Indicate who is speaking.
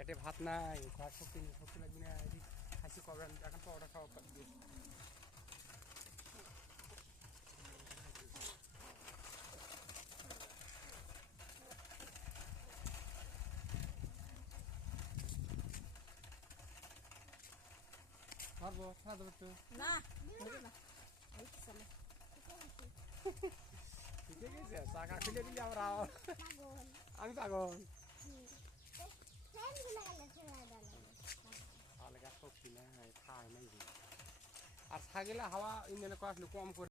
Speaker 1: পেটে ভাত নাই খাওয়ার শক্তি নেই শক্তি লাগবে না খাসি করবেন এখন পাওয়াটা খাওয়া পারবে। ঠিক আছে খুলে দিলে আমরা আমি পাগল
Speaker 2: ফ্যানগুলো গেলে ছেড়ে দেয়
Speaker 1: আলাদা শক্তি নাই খাওয়া নাই আর ছাগলে হাওয়া ইঞ্জিনে আসলে কম করে